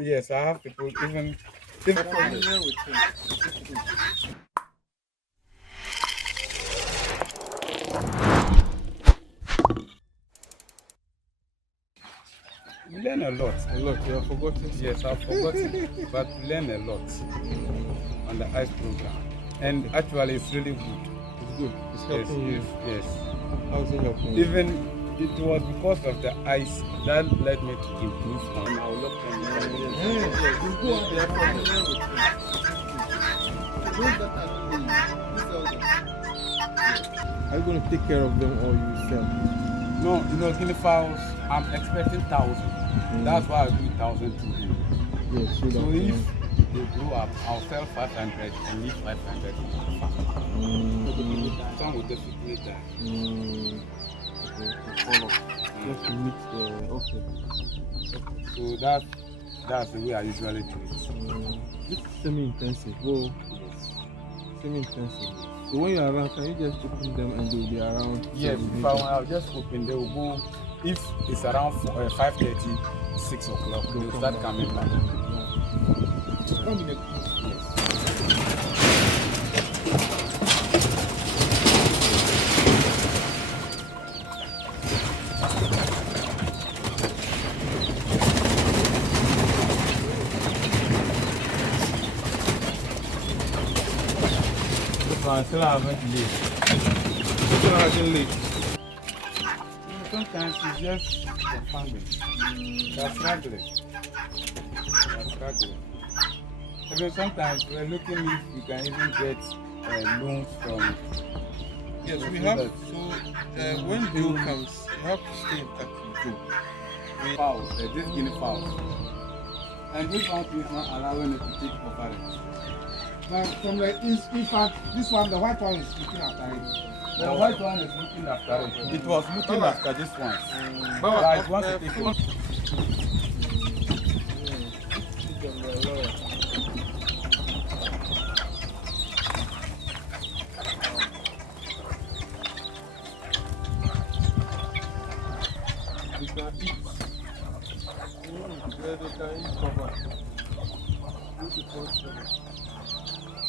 Yes, I have people even Familiar with him. we learn a lot. A lot, you have forgotten. Yes, I've forgotten, but we learn a lot on the ice program. And actually, it's really good. It's good. It's Yes, helping you. yes. How's it helping you? Even it was because of the ice that led me to improve on our local language. They are familiar with him. Those that are doing you sell them. Are you going to take care of them or you sell? No, Guinea fowls, I'm expecting 1,000. That's why I do 1,000 to him. Yes, So if they grow up, I'll sell 500 and leave 500 in the farm. Some will definitely die. Just to meet the okay. So that's the way I usually do it. This is semi-intensive. Whoa. Yes. Semi-intensive. So when you're around, can you just open them and they'll be around? Yes, if I'll just open, they will go. If it's around 5:30, 6 o'clock, they'll start coming back. I still haven't leave. Still hasn't leaked. Sometimes it's just the family. That's struggling. That's struggling. Even sometimes we're looking if we can even get loans from. Yes, we have. So when Joe comes, you have to stay in touch with Joe. Fowls, this Guinea fowl. And this one is not allowing it to take over it. But from the in fact, this one, the white one is looking after it. The white one is looking after it. It was looking after this one. But But it wants to take it. they can eat. Yeah, they can eat cover.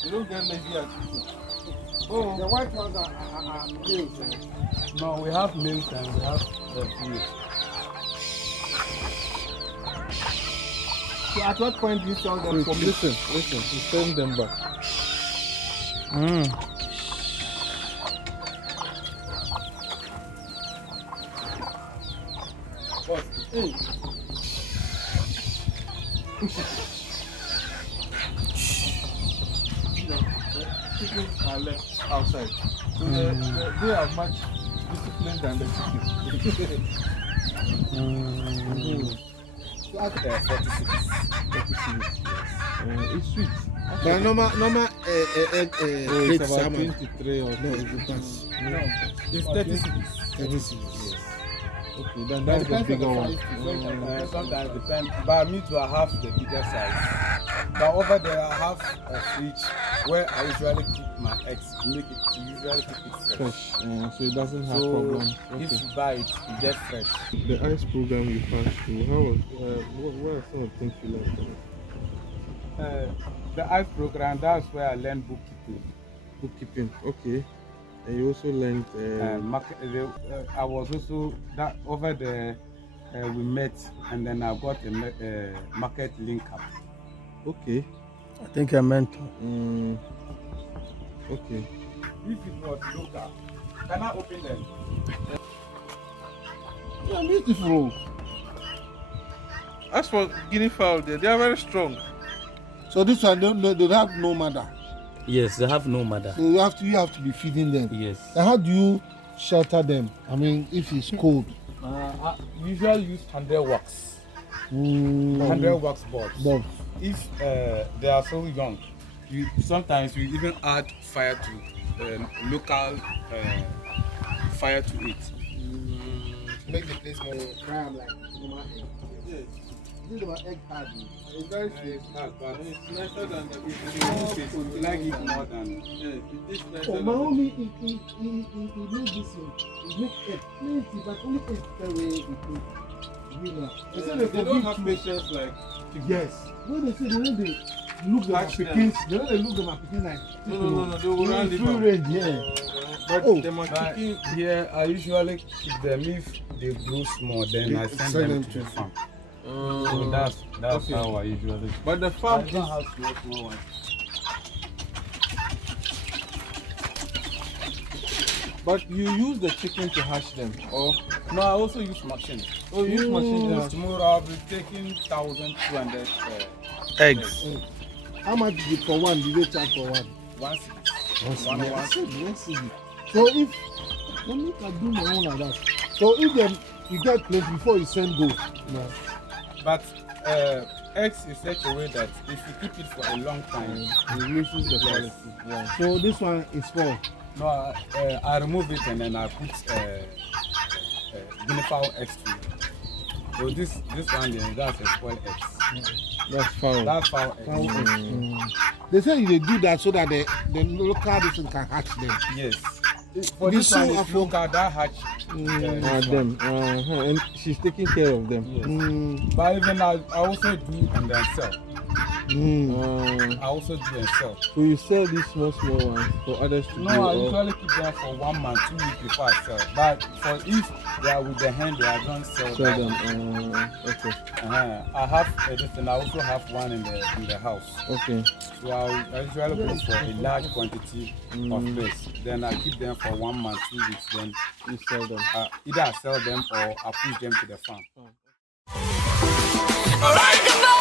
They don't get lazy at eating. Oh, the white ones are males. No, we have males and we have females. So at what point do you sell them for me? Listen, you send them back. Hey. Chickens are left outside. So they are much disciplined than the chickens. So at 46. It's sweet. but normal egg Oh, crate it's about salmon. 23 or No, it pass. No, it's 36. 36. Okay, then But that's the depends bigger on one. the size. Sometimes depends. But me too, I have the bigger size. But over there, I have a fridge where I usually keep my eggs to make it to usually keep it fresh. Fresh, so it doesn't have So problem. if Okay. you buy it, you get fresh. The ice program you passed through, how was, what are some of the things you learned from it? The ice program, that's where I learned bookkeeping. Bookkeeping, okay. And you also learned, I was also that over there. We met, and then I got a market link up. okay. I think I mentor. Okay. If it was local, can I open them? Yeah, beautiful. As for Guinea fowl, they are very strong. So this one they have no mother. Yes, they have no mother. So you have to be feeding them. Yes. And how do you shelter them? I mean, if it's cold. I usually use 100 wax. 100 100 wax bulbs. bulbs. If they are so young, sometimes we even add fire to local fire to it. Make the place more dry like normal egg. Yes. This is about egg hard. It's very sweet. But It's nicer than the we like it more than. Yeah, it is nicer Oh, than my the homie, he made this one. He make egg plenty, but only egg that way he put. They say they They don't have patience like chicken. Yes. When they say the way they look them Hatch them. Africans, the way they look them Africans like No, they will run free live. range, yeah. But Oh, them are But chicken. here, I usually keep them if they grow small, then I send them to the farm. So that's okay. how I usually. But the farm I is. don't have small ones. But you use the chicken to hatch them, or No, I also use machine. oh, you use machine to hatch. Tomorrow I'll be taking 1,200 Eggs. how much is it for one? Did they charge for one? One One one. cedi. So if let me can do my own like that. So if them you get place before you send go. No. But eggs is such a way that if you keep it for a long time, It loses the Yes. quality. Yeah. So this one is for no, I remove it and then I put Guinea Fowl eggs to it. So this one there, that's a spoiled eggs. That's foul. That's fowl eggs. cow egg. They say they do that so that the local person can hatch them. Yes. For This this one, one if you look at that hatch. Them. And she's taking care of them. Yes. Mm, But even I also do and then sell. mm. I also do and sell. So you sell these small ones for others to No, do, I or- usually keep them for 1 month, 2 weeks before I sell. But for if they are with the hen, I don't sell sell them. them. Okay. I have this and I also have one in the house. Okay. So I usually go for a large quantity of this. Then I keep them for 1 month, 2 weeks. Then You sell them. either I sell them or I push them to the farm. Like a